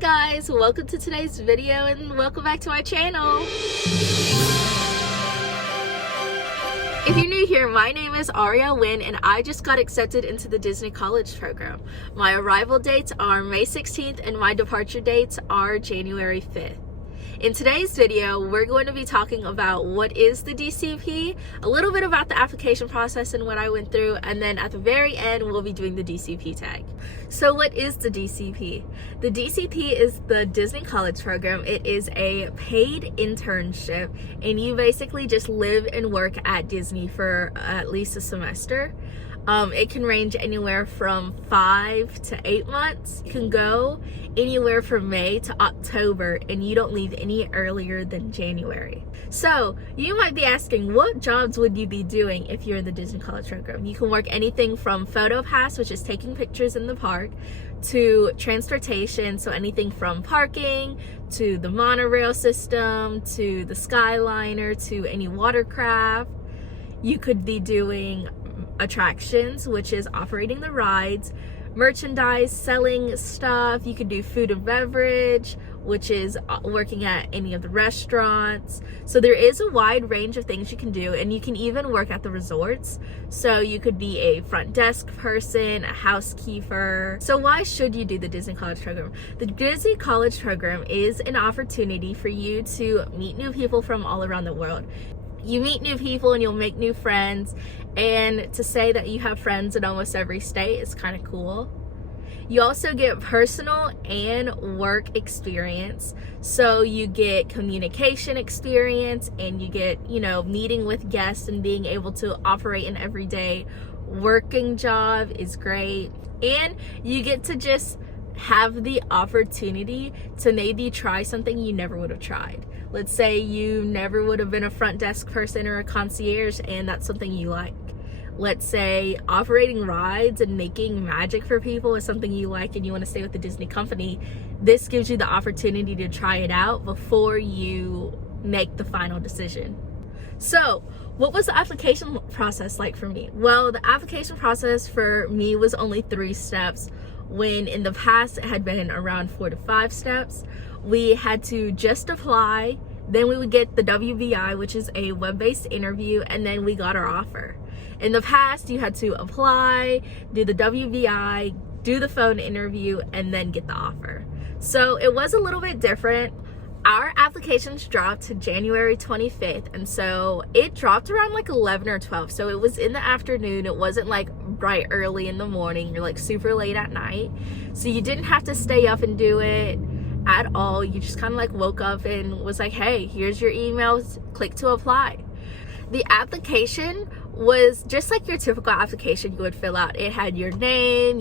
Guys, welcome to today's video and welcome back to my channel. If you're new here, my name is Ariel Wynn and I just got accepted into the Disney College program. My arrival dates are May 16th and my departure dates are January 5th. In today's video, we're going to be talking about what is the DCP, a little bit about the application process and what I went through, and then at the very end, we'll be doing the DCP tag. So what is the DCP? The DCP is the Disney College program. It is a paid internship, and you basically just live and work at Disney for at least a semester. It can range anywhere from 5 to 8 months. You can go anywhere from May to October and you don't leave any earlier than January. So you might be asking, what jobs would you be doing if you're in the Disney College program? You can work anything from photo pass, which is taking pictures in the park, to transportation, so anything from parking to the monorail system to the Skyliner to any watercraft. You could be doing attractions, which is operating the rides, merchandise, selling stuff. You could do food and beverage, which is working at any of the restaurants. So there is a wide range of things you can do, and you can even work at the resorts. So you could be a front desk person, a housekeeper. So why should you do the Disney College program? The Disney College program is an opportunity for you to meet new people from all around the world. You meet new people and you'll make new friends, and to say that you have friends in almost every state is kind of cool. You also get personal and work experience, so you get communication experience and you get, meeting with guests and being able to operate an everyday working job is great. And you get to just have the opportunity to maybe try something you never would have tried. Let's say you never would have been a front desk person or a concierge and that's something you like. Let's say operating rides and making magic for people is something you like and you want to stay with the Disney company. This gives you the opportunity to try it out before you make the final decision. So, what was the application process like for me? Well, the application process for me was only 3 steps, when in the past it had been around 4 to 5 steps. We had to just apply, then we would get the WBI, which is a web-based interview, and then we got our offer. In the past, you had to apply, do the WBI, do the phone interview, and then get the offer. So it was a little bit different. Our applications dropped to January 25th, and so it dropped around like 11 or 12. So it was in the afternoon. It wasn't like bright early in the morning or like super late at night. So you didn't have to stay up and do it at all. You just kind of like woke up and was like, hey, here's your emails, click to apply. The application was just like your typical application you would fill out. It had your name,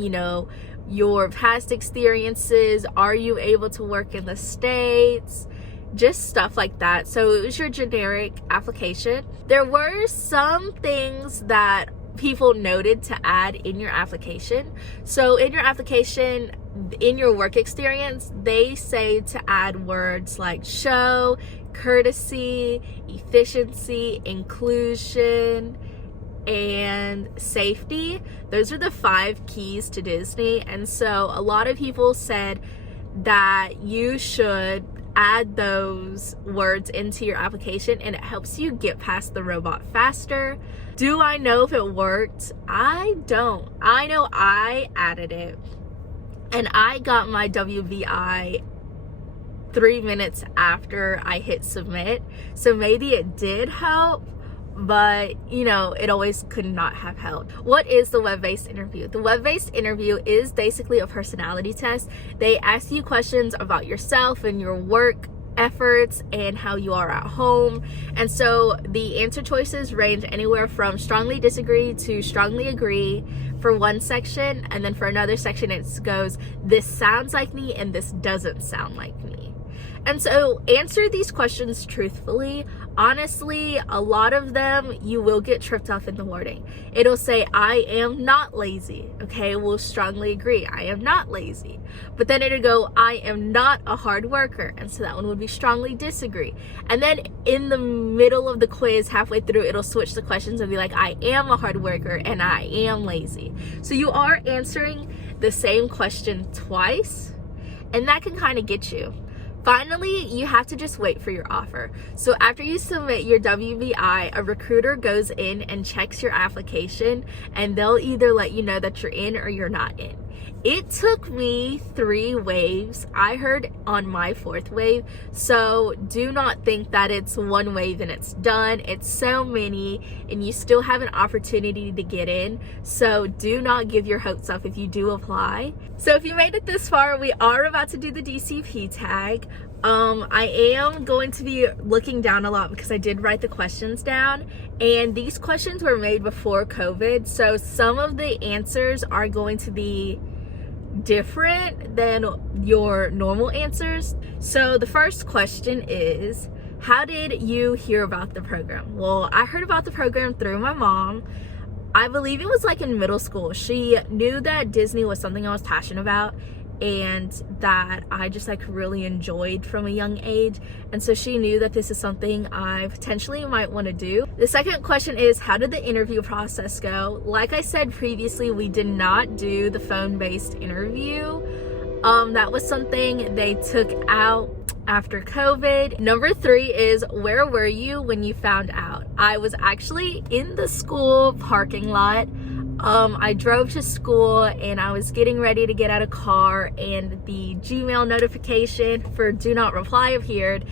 your past experiences, are you able to work in the States, just stuff like that. So it was your generic application. There were some things that people noted to add in your application. So in your application, in your work experience, they say to add words like show, courtesy, efficiency, inclusion, and safety. Those are the 5 keys to Disney. And so a lot of people said that you should add those words into your application and it helps you get past the robot faster. Do I know if it worked? I don't. I know I added it and I got my WBI 3 minutes after I hit submit. So maybe it did help, but it always could not have helped. What is the web-based interview? The web-based interview is basically a personality test. They ask you questions about yourself and your work efforts and how you are at home. And so the answer choices range anywhere from strongly disagree to strongly agree for one section, and then for another section it goes, this sounds like me and this doesn't sound like me. And so answer these questions truthfully. Honestly, a lot of them you will get tripped up in the wording. It'll say, I am not lazy. Okay, we'll strongly agree. I am not lazy. But then it'll go, I am not a hard worker. And so that one would be strongly disagree. And then in the middle of the quiz, halfway through, it'll switch the questions and be like, I am a hard worker and I am lazy. So you are answering the same question twice. and that can kind of get you. Finally, you have to just wait for your offer. So after you submit your WBI, a recruiter goes in and checks your application, and they'll either let you know that you're in or you're not in. It took me 3 waves. I heard on my 4th wave, so do not think that it's 1 wave and it's done. It's so many, and you still have an opportunity to get in, so do not give your hopes up if you do apply. So if you made it this far, we are about to do the DCP tag. I am going to be looking down a lot because I did write the questions down, and these questions were made before COVID, so some of the answers are going to be different than your normal answers. So the first question is, how did you hear about the program? Well, I heard about the program through my mom. I believe it was like in middle school. She knew that Disney was something I was passionate about and that I just like really enjoyed from a young age, and so she knew that this is something I potentially might want to do. The second question is, how did the interview process go? Like I said previously, we did not do the phone-based interview. That was something they took out after COVID. Number 3 is, where were you when you found out? I was actually in the school parking lot. I drove to school and I was getting ready to get out of car, and the Gmail notification for do not reply appeared,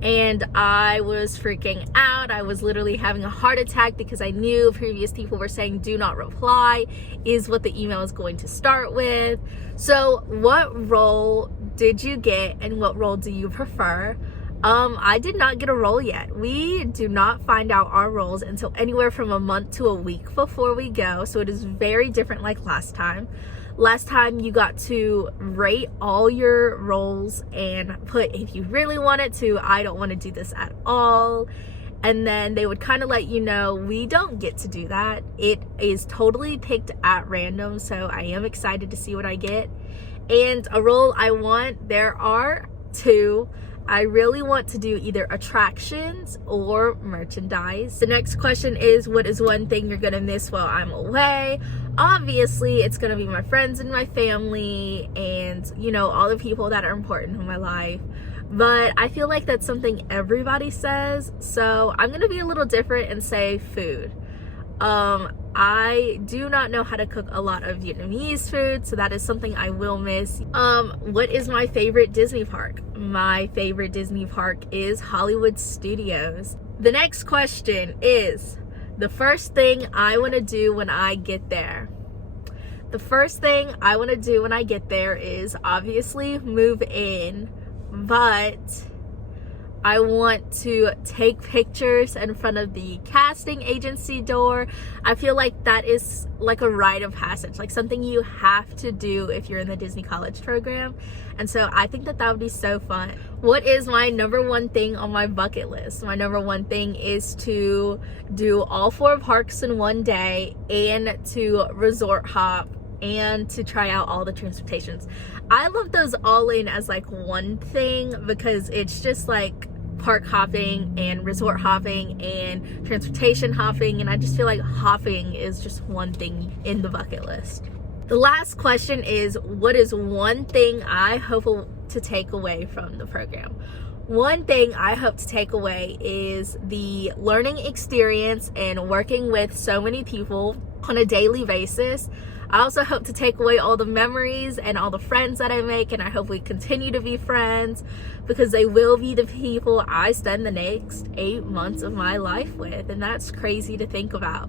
and I was freaking out. I was literally having a heart attack because I knew previous people were saying do not reply is what the email is going to start with. So what role did you get and what role do you prefer? I did not get a role yet. We do not find out our roles until anywhere from a month to a week before we go, so it is very different like last time. Last time you got to rate all your roles and put if you really wanted to, I don't want to do this at all, and then they would kind of let you know. We don't get to do that. It is totally picked at random, so I am excited to see what I get. And a role I want, there are 2. I really want to do either attractions or merchandise. The next question is, what is one thing you're gonna miss while I'm away? Obviously, it's gonna be my friends and my family and, you know, all the people that are important in my life. But I feel like that's something everybody says, so I'm gonna be a little different and say food. I do not know how to cook a lot of Vietnamese food, so that is something I will miss. What is my favorite Disney park? My favorite Disney park is Hollywood Studios. The next question is, the first thing I want to do when I get there. The first thing I want to do when I get there is obviously move in, but I want to take pictures in front of the casting agency door. I feel like that is like a rite of passage, like something you have to do if you're in the Disney College program. And so I think that that would be so fun. What is my number 1 thing on my bucket list? My number 1 thing is to do all 4 parks in one day and to resort hop and to try out all the transportations. I love those all in as like one thing because it's just like park hopping and resort hopping and transportation hopping, and I just feel like hopping is just one thing in the bucket list. The last question is, what is one thing I hope to take away from the program? One thing I hope to take away is the learning experience and working with so many people on a daily basis. I also hope to take away all the memories and all the friends that I make, and I hope we continue to be friends because they will be the people I spend the next 8 months of my life with, and that's crazy to think about.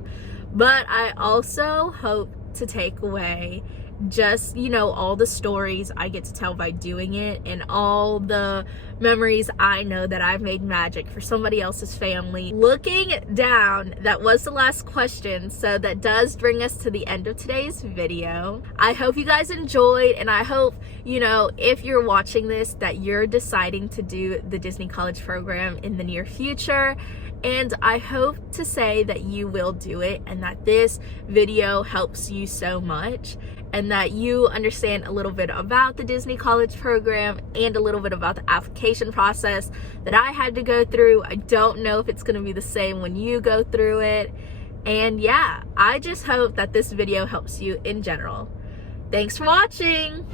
But I also hope to take away just, you know, all the stories I get to tell by doing it and all the memories I know that I've made magic for somebody else's family. Looking down, that was the last question, so that does bring us to the end of today's video. I hope you guys enjoyed, and I hope, you know, if you're watching this, that you're deciding to do the Disney College program in the near future. And I hope to say that you will do it, and that this video helps you so much, and that you understand a little bit about the Disney College program and a little bit about the application process that I had to go through. I don't know if it's going to be the same when you go through it. And yeah, I just hope that this video helps you in general. Thanks for watching.